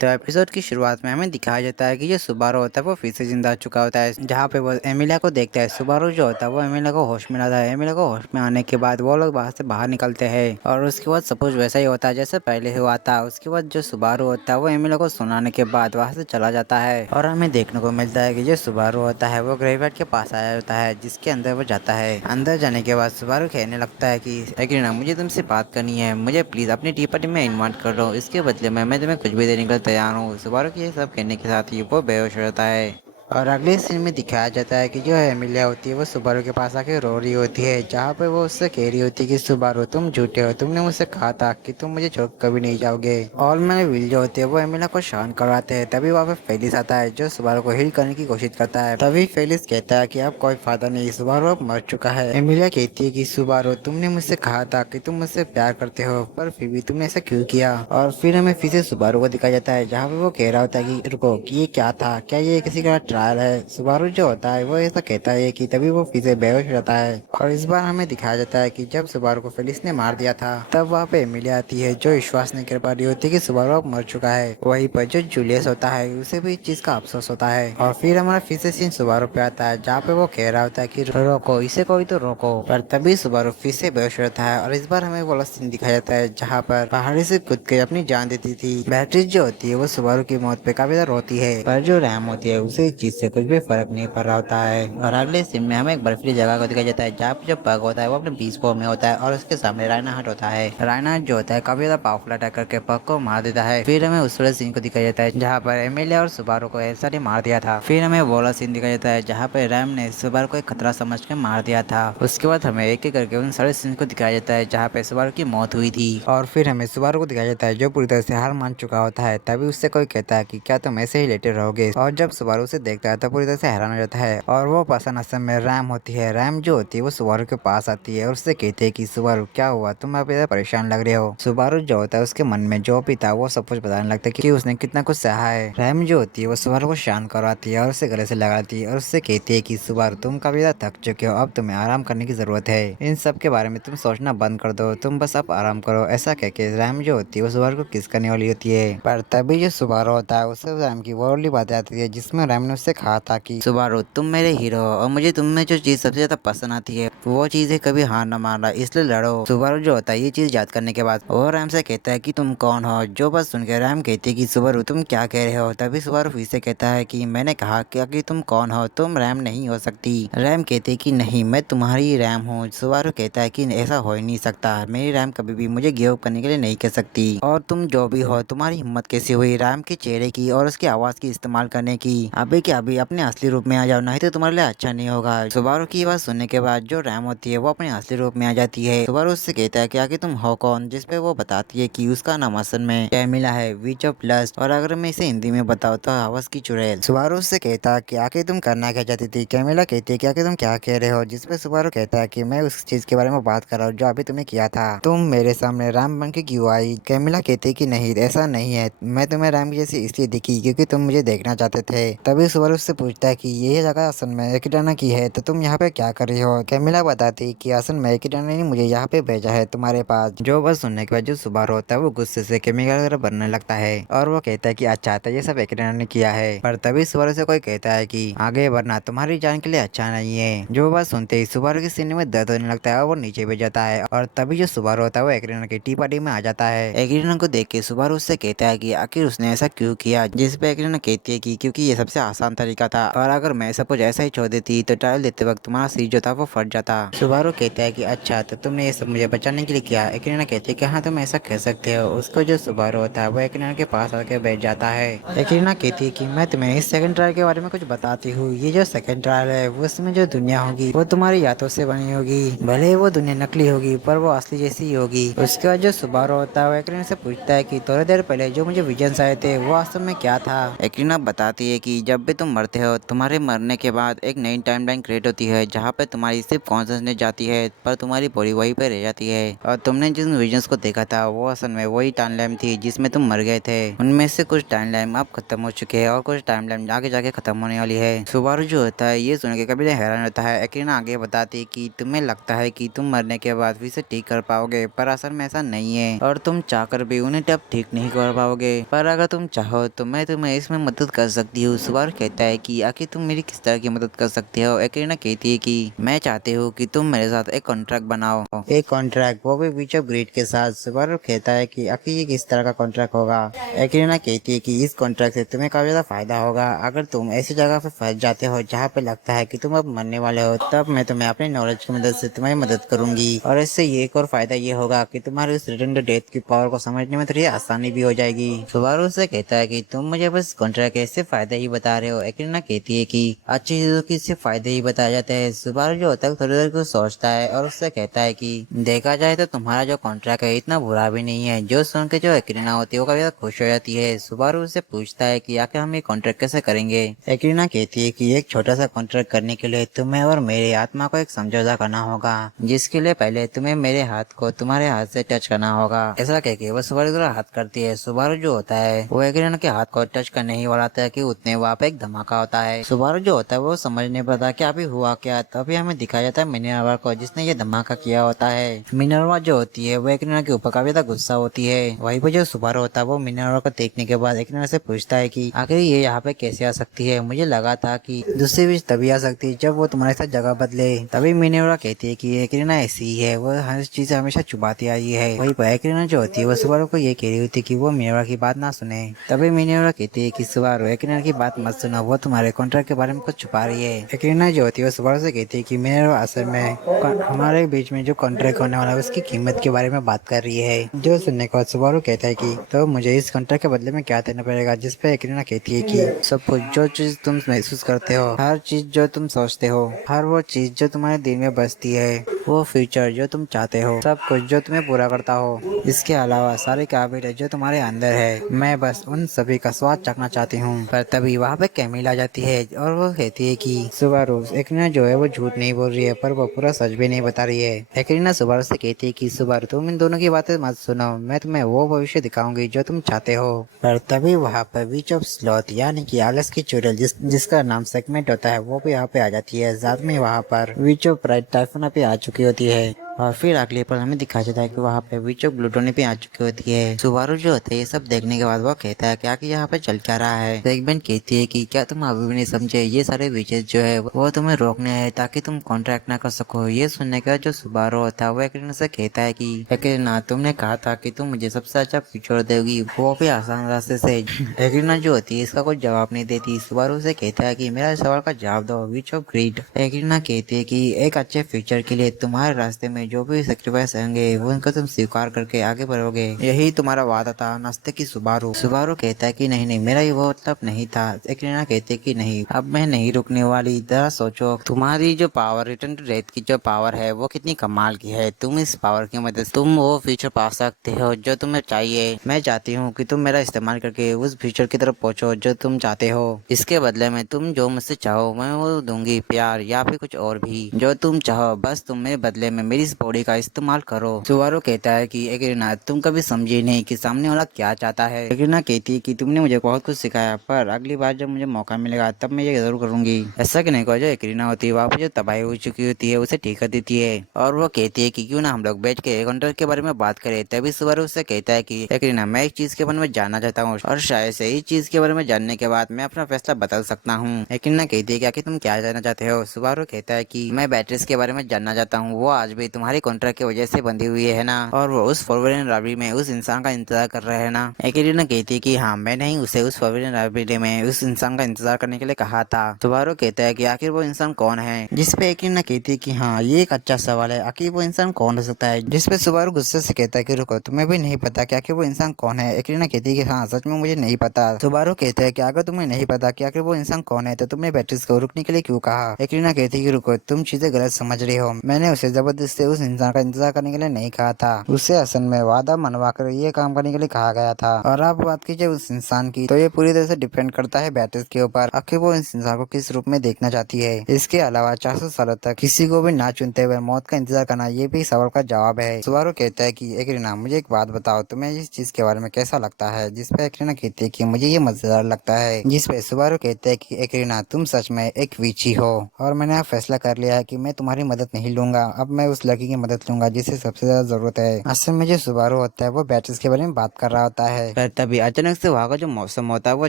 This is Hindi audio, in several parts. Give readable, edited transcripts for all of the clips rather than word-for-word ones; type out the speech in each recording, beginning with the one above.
तो एपिसोड की शुरुआत में हमें दिखाया जाता है कि जो सुबारू होता है वो फिर से जिंदा हो चुका होता है, जहाँ पे वो एमिलिया को देखता है। सुबारू जो होता है वो एमिलिया को होश में लाता है। एमिलिया को होश में आने के बाद वो लोग वहाँ से बाहर निकलते हैं और उसके बाद सब कुछ वैसा ही होता है जैसे पहले हुआ था। उसके बाद जो सुबारू होता है वो एमिलिया को सुनाने के बाद वहाँ से चला जाता है और हमें देखने को मिलता है कि जो सुबारू होता है वो ग्रेवयार्ड के पास आया होता है, जिसके अंदर वो जाता है। अंदर जाने के बाद सुबारू कहने लगता है कि एग्रीना, मुझे तुमसे बात करनी है, मुझे प्लीज अपनी टी पार्टी में इन्वाइट कर लो, इसके बदले में मैं तुम्हें कुछ भी देने के लिए तैयार हूँ। सुबारू के ये सब कहने के साथ ही वो बेहोश हो जाता है और अगले सीन में दिखाया जाता है कि जो एमिलिया होती है वो सुबारू के पास आके रो रही होती है, जहाँ पे वो उससे कह रही होती है कि सुबारू तुम झूठे हो, तुमने मुझसे कहा था कि तुम मुझे छोड़ कभी नहीं जाओगे। और मैंने विल जो होते हैं वो एमिलिया को शांत करवाते हैं। तभी वहाँ पे फेलिस आता है जो सुबारू को हील करने की कोशिश करता है। तभी फेलिस कहता है कि अब कोई फायदा नहीं, सुबारू अब मर चुका है। एमिलिया कहती है कि सुबारू तुमने मुझसे कहा था कि तुम मुझसे प्यार करते हो, पर फिर भी तुमने ऐसा क्यों किया। और फिर हमें फिर से सुबारू को दिखाया जाता है जहाँ पे वो कह रहा होता है कि रुको, कि ये क्या था, क्या ये किसी का ट्रायल है। सुबारू जो होता है वो ऐसा कहता है कि तभी वो फिर से बेहोश हो जाता है। और इस बार हमें दिखाया जाता है कि जब सुबारू को फेलिस ने मार दिया था तब वहाँ पे एमिलिया आती है जो विश्वास नहीं कर पा रही होती कि सुबारू अब मर चुका है। वहीं पर जो जूलियस होता है उसे भी इस चीज का अफसोस होता है। और फिर हमारा फिर से सीन सुबारू पे आता है जहाँ पे वो कह रहा होता है कि रोको इसे, कोई तो रोको। पर तभी सुबारू फिर से बेहोश हो जाता है और इस बार हमें वो वाला सीन दिखाया जाता है जहाँ पर पहाड़ी से कूद के अपनी जान देती थी। बैटरी जो होती है वो सुबारू की मौत पे काफी ज्यादा रोती है, पर जो रैम होती है उसे इस चीज से कुछ भी फर्क नहीं पड़ रहा होता है। और अगले सीन में हमें एक बर्फीली जगह को दिखाया जाता है जहाँ पे जो पग होता है वो अपने बीच फॉर्म में होता है और उसके सामने राइना हट होता है। राइना हट जो होता है काफी ज्यादा पावरफुल अटैक करके पग को मार देता है। फिर हमें उस वाले सीन को दिखाया जाता है जहाँ पर एमिलिया और सुबारू को ऐसा ही मार दिया था। फिर हमें वो वाला सीन दिखाया जाता है जहाँ पे रैम ने सुबारू को एक खतरा समझ के मार दिया था। उसके बाद हमें एक एक करके उन सारे सीन को दिखाया जाता है जहाँ पे सुबारू की मौत हुई थी। और फिर हमें सुबारू को दिखाया जाता है जो पूरी तरह से हार मान चुका होता है। तभी उससे कोई कहता है कि क्या तुम ऐसे ही लेटे रहोगे। और जब सुबारू उसे देखता है तो पूरी तरह से हैरान हो जाता है। और वो पर्सन असल में रैम होती है। रैम जो होती है वो सुबारू के पास आती है और उससे कहती है कि सुबारू क्या हुआ, तुम आप इधर परेशान लग रहे हो। सुबारू जो होता है उसके मन में जो भी था वो सब कुछ बताने लगता है कि उसने कितना कुछ सहा है। रैम जो होती है वो सुबारू को शांत करवाती है और उसे गले से लगाती है और उससे कहती है कि सुबारू तुम काफी ज्यादा थक चुके हो, अब तुम्हें आराम करने की जरूरत है। इन सब के बारे में तुम सोचना बंद कर दो, तुम बस अब आराम करो। ऐसा कह के रैम जो होती है वो सुबारू को किस करने वाली होती है। पर तभी जो सुबारू होता है उसे रैम की वो वाली बात आती है जिसमें रैम ने उससे कहा था कि सुबारू तुम मेरे हीरो हो और मुझे तुम में जो चीज सबसे ज्यादा पसंद आती है वो चीज है कभी हार न मानना, इसलिए लड़ो। सुबारू जो होता है ये चीज याद करने के बाद वो रैम से कहता है कि तुम कौन हो। जो बात सुन के रैम कहती है कि सुबारू तुम क्या कह रहे हो। तभी सुबारू फिर से कहता है कि मैंने कहा क्या कि तुम कौन हो, तुम रैम नहीं हो सकती। रैम कहती है कि नहीं, मैं तुम्हारी रैम हूँ। सुबारू कहता है कि ऐसा हो ही नहीं सकता, मेरी रैम कभी भी मुझे गिव अप करने के लिए नहीं कह सकती। और तुम जो भी हो, तुम्हारी हिम्मत कैसी हुई रैम के चेहरे की और उसकी आवाज की इस्तेमाल करने की। अभी के अभी अपने असली रूप में आ जाओ, नहीं तो तुम्हारे लिए अच्छा नहीं होगा। सुबारू की बात सुनने के बाद जो रैम होती है वो अपने असली रूप में आ जाती है। सुबारू उससे कहता है कि आखिर तुम हो कौन, जिसपे वो बताती है कि उसका नाम असल में कैमिला है, विच ऑफ लस्ट, और अगर मैं इसे हिंदी में बताऊँ तो हवस की चुड़ैल। सुबारू उससे कहता है कि आखिर तुम करना क्या चाहती थी। कैमिला कहती है कि आखिर तुम क्या कह रहे हो, जिसपे सुबारू कहता है कि मैं उस चीज के बारे में बात कर रहा हूँ जो अभी तुमने किया था। तुम मेरे सामने रैम बन के क्यों आई। कैमिला कहती है कि नहीं, ऐसा नहीं है, मैं तुम्हें रैम जैसी इसलिए दिखी क्योंकि तुम मुझे देखना चाहते थे। तभी सुबारू उससे पूछता है कि ये जगह असल में एकिडाना की है, तो तुम यहाँ पे क्या कर रही हो। कैमिला बताती कि असल में एकिडाना ने मुझे यहाँ पे भेजा है तुम्हारे पास। जो बस सुनने के बाद जो सुबारू होता है वो गुस्से से कैमिला की तरह बनने लगता है और वो कहता है कि अच्छा तो ये सब एकिडाना ने किया है। पर तभी सुबारू से कोई कहता है कि आगे बढ़ना तुम्हारी जान के लिए अच्छा नहीं है। जो बात सुनते ही सुबारू के सीने में दर्द होने लगता है और वो नीचे बैठ जाता है। और तभी जो सुबारू होता है वो एकिडाना की टी पार्टी में आ जाता है। एकिडाना को देख के सुबारू उससे कहता है कि आखिर उसने ऐसा क्यों किया, जिस पे एकिडाना कहती है कि क्योंकि ये सबसे आसान तरीका था और अगर मैं सब कुछ ऐसा ही छोड़ देती तो ट्रायल देते वक्त तुम्हारा सिर जो था वो फट जाता। सुबारू कहता है कि अच्छा तो तुमने ये सब मुझे बचाने के लिए किया। एकिडाना कहती है कि हाँ तुम ऐसा कह सकते हो। उसको जो सुबारू होता है वो एकिडाना के पास आके बैठ जाता है। एकिडाना कहती है कि मैं तुम्हें इस सेकंड ट्रायल के बारे में कुछ बताती हूँ। ये जो सेकंड ट्रायल है उसमें जो दुनिया होगी वो तुम्हारी यादों से बनी होगी, भले ही वो दुनिया नकली होगी पर वो असली जैसी ही होगी। उसके बाद जो सुबारू होता है वो एकिडाना से पूछता है कि थोड़ी देर पहले जो मुझे विजन्स आए थे वो वास्तव में क्या था। एकिडाना बताती है कि जब भी तुम मरते हो, तुम्हारे मरने के बाद एक नई टाइमलाइन क्रिएट होती है जहाँ पे तुम्हारी सिर्फ कॉन्शियसनेस जाती है पर तुम्हारी बॉडी वहीं पे रह जाती है। और तुमने जिन विजन्स को देखा था वो असल में वही टाइमलाइन थी जिसमें तुम मर गए थे। उनमें से कुछ टाइमलाइन अब खत्म हो चुके हैं और कुछ टाइमलाइन आगे जाके खत्म होने वाली है। सुबारू जो होता है ये सुन के कभी हैरान होता है। एक्रीना आगे बताती कि तुम्हें लगता है कि तुम मरने के बाद फिर से ठीक कर पाओगे, पर असल में ऐसा नहीं है और तुम चाहकर भी उन्हें तब ठीक नहीं कर पाओगे। पर अगर तुम चाहो तो मैं तुम्हें इसमें मदद कर सकती हूँ। सुबारू कहता है कि आखिर तुम मेरी किस तरह की मदद कर सकते हो। एक्रीना कहती है कि मैं चाहती हूँ कि तुम मेरे साथ एक कॉन्ट्रैक्ट बनाओ, एक कॉन्ट्रैक्ट वो भी बीच ऑफ ग्रिड के साथ। सुबारू कहता है कि आखिर ये किस तरह का कॉन्ट्रैक्ट होगा। एक्रीना कहती है कि इस कॉन्ट्रैक्ट से तुम्हें काफी ज्यादा फायदा होगा। अगर तुम ऐसी जगह पे फंस जाते हो जहाँ पे लगता है कि तुम अब मरने वाले हो, तब मैं तुम्हें अपनी नॉलेज की मदद से तुम्हारी मदद करूंगी। और इससे ये एक और फायदा ये होगा कि तुम्हारे उस रिटर्न टू डेथ की पावर को समझने में थोड़ी आसानी भी हो जाएगी। सुबारू से कहता है कि तुम मुझे बस कॉन्ट्रैक्ट के सिर्फ फायदे ही बता रहे हो। एक्रीना कहती है कि अच्छी चीजों की सिर्फ फायदे ही बताए जाते हैं। सुबारू जो होता है थोड़ी देर कुछ सोचता है और उससे कहता है कि देखा जाए तो तुम्हारा जो कॉन्ट्रैक्ट है इतना बुरा भी नहीं है। जो सुन के जो एक्रीना होती है वो काफी खुश हो जाती है। सुबारू उससे पूछता है कि आखिर हम ये कॉन्ट्रैक्ट कैसे करेंगे। एक्रीना कहती है कि एक छोटा सा कॉन्ट्रैक्ट करने के लिए तुम्हें और मेरे आत्मा को एक समझौता करना होगा, जिसके लिए पहले तुम्हें मेरे हाथ को तुम्हारे हाथ से टच करना होगा। ऐसा कह के वो सुबारू का हाथ करती है। सुबारू जो होता है वो एक्रीना के हाथ को टच करने ही वाला था कि उतने वहाँ पे एक धमाका होता है। सुबारू जो होता है वो समझ नहीं पाता कि अभी हुआ क्या। तभी हमें दिखाया जाता है मिनर्वा को, जिसने ये धमाका किया होता है। मिनर्वा जो होती है वो एक्रीना के ऊपर काफी गुस्सा होती है। वहीं पर जो सुबारू होता है वो मिनर्वा को देखने के बाद एक्रीना से पूछता है कि आखिर ये यहाँ पे कैसे आ सकती है। मुझे लगा था कि दूसरी विश तभी आ सकती है जब वो तुम्हारे साथ जगह बदले। तभी मिनर्वा कहती है कि एक्रीना ऐसी ही है, वो हर चीज हमेशा छुपाती आई है। वहीं पर एक्रीना जो होती है वो सुबारू को ये कह रही होती है कि वो मिनर्वा की बात ना सुने। तभी मिनर्वा कहती है कि सुबारू एक्रीना की बात मत सुनो, वो तुम्हारे कॉन्ट्रैक्ट के बारे में कुछ छुपा रही है। एक्रीना जो होती है वो सुबारू से कहती है कि मिनर्वा असल में हमारे बीच में जो कॉन्ट्रैक्ट होने वाला है उसकी कीमत के बारे में बात कर रही है। जो सुनने के बाद सुबारू कहता है कि तो मुझे इस कॉन्ट्रैक्ट के बदले में क्या देना पड़ेगा। जिसपे एक्रीना कहती है कि सब कुछ, जो चीज तुम महसूस करते हो, हर चीज जो तुम सोचते हो, हर वो चीज जो तुम्हारे दिल में बसती है, वो फ्यूचर जो तुम चाहते हो, सब कुछ जो तुम्हें पूरा करता हो, इसके अलावा सारी काबिलियत जो तुम्हारे अंदर है, मैं बस उन सभी का स्वाद चखना चाहती हूँ। पर तभी वहाँ पे कैमिल आ जाती है और वो कहती है कि सुबारू एक्रीना जो है वो झूठ नहीं बोल रही है, पर वो पूरा सच भी नहीं बता रही है। एक्रीना सुबारू से कहती है कि सुबारू तुम इन दोनों की बातें मत सुनो, मैं तुम्हें वो भविष्य दिखाऊंगी जो तुम चाहते हो। पर तभी वहाँ पर बीच ऑफ स्लॉथ यानी कि आलस की चुड़ैल जिसका नाम सेगमेंट होता है वो भी यहाँ पे आ जाती है। साथ में वहाँ पर बीच ऑफ प्राइड टाइफून पे आ चुकी होती है। और फिर अगले पल हमें दिखाया जाता है कि वहाँ पे बीच ऑफ ग्लूटोनी पे आ चुकी होती है। सुबारू जो होता है ये सब देखने के बाद वो कहता है क्या कि यहाँ पे चल क्या रहा है। सेगमेंट कहती है कि क्या तुम अभी भी नहीं समझे, ये सारे विचेस जो है वो तुम्हें रोकने हैं ताकि तुम कॉन्ट्रैक्ट ना कर सको। ये सुनने के बाद जो सुबारू होता है वो एक्रीना से कहता है कि एक्रीना तुमने कहा था कि तुम मुझे सबसे अच्छा फ्यूचर दोगी, वो भी आसान रास्ते से। एक्रीना जो होती है इसका कोई जवाब नहीं देती। सुबारू से कहता है कि मेरा सवाल का जवाब दो, विच ऑफ ग्रीड। एक्रीना कहती है कि एक अच्छे फ्यूचर के लिए तुम्हारे रास्ते में जो भी सेक्रीफाइस होंगे वो उनको तुम स्वीकार करके आगे बढ़ोगे, यही तुम्हारा वादा था। नाश्ते की सुबारू कहता है कि नहीं नहीं, मेरा ये वो मतलब नहीं था। एक्रीना कहते कि नहीं, अब मैं नहीं रुकने वाली। जरा सोचो तुम्हारी जो पावर, रिटर्न टू डेथ की जो पावर है वो कितनी कमाल की है। तुम इस पावर की मदद से तुम वो फ्यूचर पा सकते हो जो तुम्हें चाहिए। मैं चाहती हूँ कि तुम मेरा इस्तेमाल करके उस फ्यूचर की तरफ पहुँचो जो तुम चाहते हो। इसके बदले में तुम जो मुझसे चाहो मैं वो दूंगी, प्यार या फिर कुछ और भी जो तुम चाहो, बस तुम मेरे बदले में मेरी इस बॉडी का इस्तेमाल करो। सुबारू कहता है कि एक्रीना तुम कभी समझी नहीं कि सामने वाला क्या चाहता है। एक्रीना कहती है कि तुमने मुझे बहुत कुछ सिखाया, पर अगली बार जब मुझे मौका मिलेगा तब मैं ये जरूर करूंगी। ऐसा कि नहीं को जो एक्रीना होती है वहाँ पे जो तबाही हो चुकी होती है उसे ठीक कर देती है और वो कहती है कि क्यों ना हम लोग बैठ के कॉन्ट्रैक्ट के बारे में बात करें। तभी सुबारू उससे कहता है कि एक्रीना मैं एक चीज के बारे में जानना चाहता हूँ और शायद से इस चीज के बारे में जानने के बाद मैं अपना फैसला बदल सकता हूँ। एक्रीना कहती है कि आखिर तुम क्या जानना चाहते हो। सुबारू कहता है कि मैं बैटरीज के बारे में जानना चाहता हूँ, वो आज भी तुम्हारी कॉन्ट्रैक्ट की वजह से बंधी हुई है ना, और वो उस फॉरबिडन लाइब्रेरी में उस इंसान का इंतजार कर रहे हैं ना। एक्रीना कहती है कि हाँ, मैंने ही उसे उस फॉरबिडन लाइब्रेरी में उस इंसान का इंतजार करने के लिए कहा था। सुबारू कहता है कि आखिर वो इंसान कौन है, जिसपे एक्रीना कहती है कि हाँ ये एक अच्छा सवाल है, आखिर वो इंसान कौन हो सकता है। जिसपे सुबारू गुस्से से कहता है कि रुको, तुम्हें भी नहीं पता कि आखिर वो इंसान कौन है। एक्रीना कहती है कि हाँ सच में मुझे नहीं पता। सुबारू कहता है कि अगर तुम्हें नहीं पता कि आखिर वो इंसान कौन है तो तुमने बैटरीज को रुकने के लिए क्यों कहा। एक्रीना कहती है कि रुको, तुम चीजें गलत समझ रही हो, मैंने उसे जबरदस्ती उस इंसान का इंतजार करने के लिए नहीं कहा था। उसे असल में वादा मनवा कर ये काम करने के लिए कहा गया था। और आप बात कीजिए उस इंसान की, तो ये पूरी तरह से डिपेंड करता है बैटिस के ऊपर, आखिर वो इस इंसान को किस रूप में देखना चाहती है। इसके अलावा 400 सालों तक किसी को भी ना चुनते हुए मौत का इंतजार करना, ये भी सवाल का जवाब है। सुबारू कहता है कि एकरीना, मुझे एक बात बताओ, तुम्हें इस चीज के बारे में कैसा लगता है? जिस पे एकरीना कहती है कि मुझे ये मजेदार लगता है। जिस पे सुबारू कहते हैं कि एकरीना, तुम सच में एक विची हो और मैंने अब फैसला कर लिया है कि मैं तुम्हारी मदद नहीं लूंगा, अब मैं उस लड़की की मदद लूंगा जिसे सबसे ज्यादा जरूरत है। असल में जो सुबारू होता है वो बैटल्स के बारे में बात कर रहा होता है। फिर तभी अचानक से वहाँ का जो मौसम होता है वो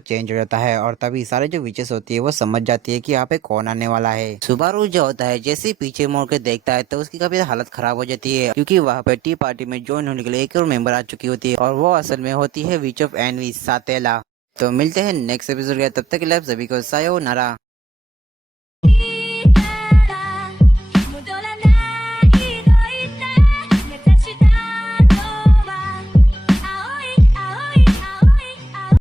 चेंज हो जाता है और तभी सारे जो विचेस होती है वो समझ जाती है कि यहाँ पे कौन आने वाला है। सुबारू जो होता है जैसे ही पीछे मुड़ के देखता है तो उसकी काफी हालत खराब हो जाती है, क्योंकि वहाँ पे टी पार्टी में ज्वाइन होने के लिए एक और मेंबर आ चुकी होती है और वो असल में होती है विच ऑफ एनवी, सातेला। तो मिलते हैं नेक्स्ट एपिसोड के, तब तक के लिए आप सभी को सायोनारा।